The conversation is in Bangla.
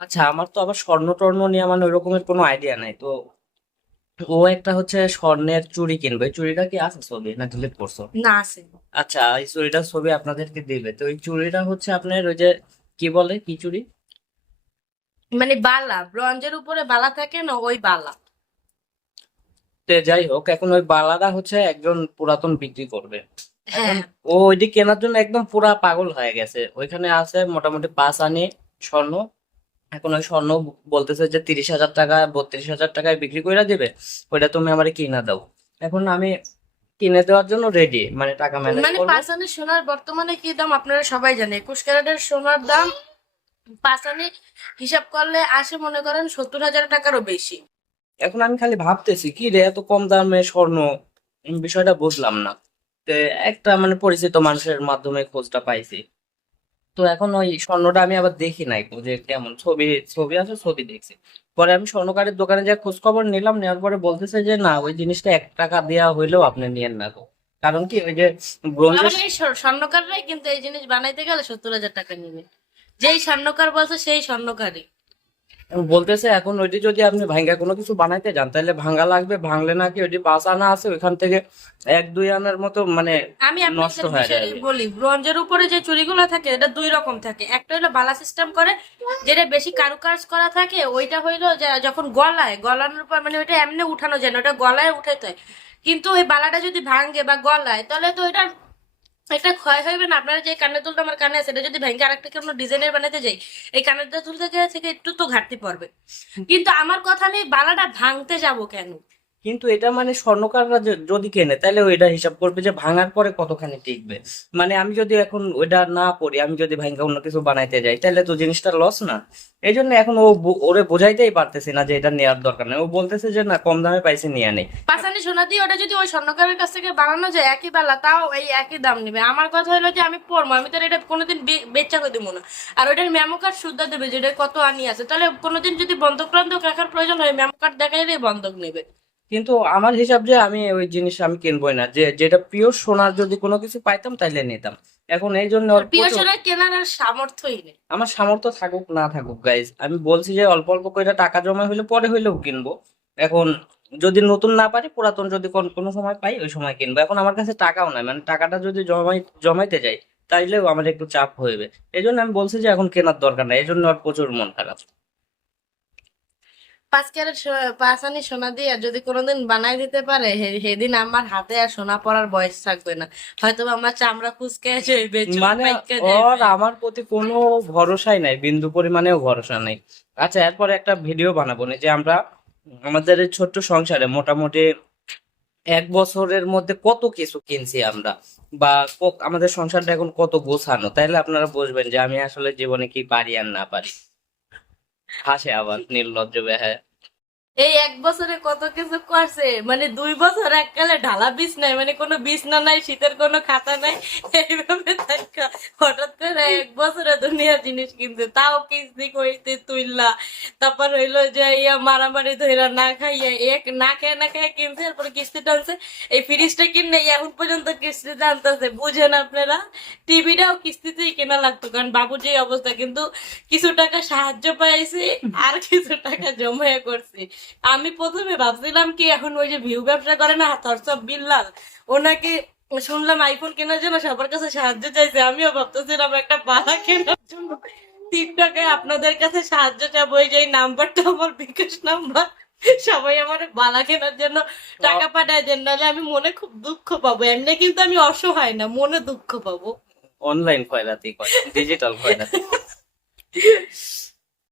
আচ্ছা, আমার তো আবার স্বর্ণ টর্ণ নিয়ে মানে ওই রকমের কোনো আইডিয়া নাই তো। ও একটা হচ্ছে স্বর্ণের চুড়ি কিনবে, ওই চুড়িটা কি আছে ছবি না ডিলিট করছো? না আছে। আচ্ছা, এই চুড়িটার ছবি আপনাদেরকে দিবে, তো ওই চুড়িটা হচ্ছে আপনার ওই যে কি বলে, কি চুড়ি? মানে বালা, ব্রঞ্জের উপরে বালা থাকে না, ওই বালা। তো যাই হোক, এখন ওই বালাটা হচ্ছে একজন পুরাতন বিক্রি করবে। এখন হ্যাঁ। ও ওইটি কেনার জন্য একদম পুরা পাগল হয়ে গেছে। ওইখানে আছে মোটামুটি 5 আনি স্বর্ণ। এখন ওই স্বর্ণ বলতেছে যে 30,000 টাকা 32,000 টাকায় বিক্রি করে দিবে, ওইটা তুমি আমারে কিনা দাও। এখন আমি কিনে দেওয়ার জন্য রেডি, মানে টাকা ম্যানেজ মানে করবো। পাঁচানের সোনার বর্তমানে কি দাম আপনারা সবাই জানে, 21 ক্যারেটের সোনার দাম পাঁচানে হিসাব করলে আসে মনে করেন 70,000 টাকারও বেশি। এখন আমি খালি ভাবতেছি কি রে, এত কম দামে স্বর্ণ, বিষয়টা বুঝলাম না। তো একটা মানে পরিচিত মানুষের মাধ্যমে খোঁজটা পাইছি। তো এখন ওই স্বর্ণটা আমি আবার দেখি নাই যে কেমন, ছবি ছবি আছে, ছবি দেখছি। পরে আমি স্বর্ণকারের দোকানে যা খোঁজ খবর নিলাম, নেওয়ার পরে বলতেছে যে না, ওই জিনিসটা 1 টাকা দেওয়া হইলেও আপনি নিয়েন না তো। কারণ কি ওই যে ব্রোঞ্জের, আবার এই স্বর্ণকাররাই কিন্তু এই জিনিস বানাইতে গেলে 70,000 টাকা নেবে। যেই স্বর্ণকার বলছে সেই স্বর্ণকারই। বলতেছে এখন ওইটি যদি আপনি ভাঙ্গা কোনো কিছু বানাইতে যান তাহলে ভাঙ্গা লাগবে, ভাঙলে নাকি ওইটি 5 আনা আছে ওইখান থেকে 1-2 আনার মতো মানে আমি নষ্ট আপনাদের হয়ে বিষয়ে যাবে। বলি, ব্রোঞ্জের উপরে যে চুড়িগুলো থাকে এটা দুই রকম থাকে। একটা হলো বালা সিস্টেম করে, যেটা বেশি কারুকাজ করা থাকে, ওইটা হইলো যে যখন গলায় গলানোর পর মানে ওইটা এমনি উঠানো যায় না, ওটা গলায় উঠাতে হয়। কিন্তু ওই বালাটা যদি ভাঙে বা গলায় তাহলে তো এটা এটা ক্ষয় হইবে না। আপনারা যে কানের দুলটা আমার কানে আছে, এটা যদি ভেঙে আরেকটা কোনো ডিজাইনের বানাতে যাই, এই কানের দুল থেকে থেকে একটু তো ঘাটতি পড়বে। কিন্তু আমার কথা, আমি বালাটা ভাঙতে যাব কেন? কিন্তু এটা মানে স্বর্ণকাররা যদি কেনে তাহলে ওইটা হিসাব করবে যে ভাঙার পরে কতখানি টিকবে। মানে আমি যদি এখন ওইটা না পড়ি, আমি যদি ভাঙা অন্য কিছু বানাইতে যাই তাহলে তো জিনিসটা লস না। এই জন্য এখন ওরে বোঝাইতেই পারতেছি না যে এটা নেওয়ার দরকার নেই। ও বলতেছে যে না, কম দামে পাইছে নিয়ে নেই। পাঁচানি সোনা দিয়ে ওটা যদি ওই স্বর্ণকারের কাছ থেকে বানানো যায় একই বেলা, তাও এই একই দাম নিবে। আমার কথা হলো যে আমি পড়বো, আমি তার এটা কোনোদিন বেচা করে দিব না। আর ওইটার মেমো কার্ড সুদ্ধা দেবে যেটা কত আনি আছে, তাহলে কোনোদিন যদি বন্ধক টন্ধক রাখার প্রয়োজন হয় মেমো কার্ড দেখাইলে বন্ধক নেবে। কিন্তু আমার হিসাব যে আমি ওই জিনিস আমি কিনবই না, যে যেটা পিওর সোনার যদি কোনো কিছু পাইতাম তাইলে নিতাম। এখন এই জন্য ওর প্রিয় প্রচুর, সোনা কেনার আর সামর্থ্যই নেই। আমার সামর্থ্য থাকুক না থাকুক গাইজ, আমি বলছি যে অল্প অল্প করে টাকা জমা হইলে পরে হইলেও কিনবো। এখন যদি নতুন না পারি, পুরাতন যদি কোনো সময় পাই ওই সময় কিনবো। এখন আমার কাছে টাকাও নাই, মানে টাকাটা যদি জমাইতে যাই তাইলেও আমার একটু চাপ হইবে। এই জন্য আমি বলছি যে এখন কেনার দরকার নাই, এই জন্য আর প্রচুর মন খারাপ। 5 ক্যারেট পাঁচানি সোনা দিয়ে যদি কোনোদিন বানাই দিতে পারে, সেদিন আমার হাতে আর সোনা পরার বয়স থাকবে না। হয়তো বা আমার চামড়া কুচকে যাইবে, চুল মানে পাইকা ওর যাইবে। আমার প্রতি কোনো ভরসাই নাই, বিন্দু পরিমাণেও ভরসা নাই। আচ্ছা, এরপরে একটা ভিডিও বানাবো না যে আমরা আমাদের এই ছোট্ট সংসারে মোটামুটি 1 বছরের মধ্যে কত কিছু কিনছি আমরা, বা আমাদের সংসারটা এখন কত গোছানো, তাইলে আপনারা বুঝবেন যে আমি আসলে জীবনে কি পারি আর না পারি। হাসে আবার নির্লজ্জ বেহায়া। এই 1 বছরে কত কিছু করছে, মানে 2 বছর এককালে ঢালা বিছনায়, মানে কোনো বিছনা নাই, শীতের কোনো খাতা নাই, এইভাবে থাইকা হঠাৎ করে 1 বছরে দুনিয়ার জিনিস কিনছে, তাও কিস্তি কইতে তুইলা। তারপর হইলো যে ইয়া মারামারি ধইরা না খাইয়া এক না খেয়ে না খেয়ে কিনছে, এরপরে কিস্তি টানছে। এই ফ্রিজটা কিনে এখন পর্যন্ত কিস্তি টানতেছে, বুঝেন আপনারা? টিভিটাও কিস্তিতেই কেনা লাগতো, কারণ বাবুর যে অবস্থা। কিন্তু কিছু টাকা সাহায্য পাইছি, আর কিছু টাকা জমা করছি। আমি প্রথমে ভাবছিলাম কি, এখন ওই যে ভিউ ব্যবসা করে না থরসব বিল্লাল, ওনাকে শুনলাম আইফোন কেনার জন্য সবার কাছে সাহায্য চাইছে। আমিও ভাবতেছিলাম একটা বালা কেনার জন্য টিকটকে আপনাদের কাছে সাহায্য চাবো, এই যে এই নাম্বারটা আমার বিকাশ নাম্বার, সবাই আমার বালা কেনার জন্য টাকা পাঠায় দেন, নাহলে আমি মনে খুব দুঃখ পাবো। এমনি কিন্তু আমি অসহায় না, মনে দুঃখ পাবো। অনলাইন খয়রাতি করে, ডিজিটাল খয়রাতি।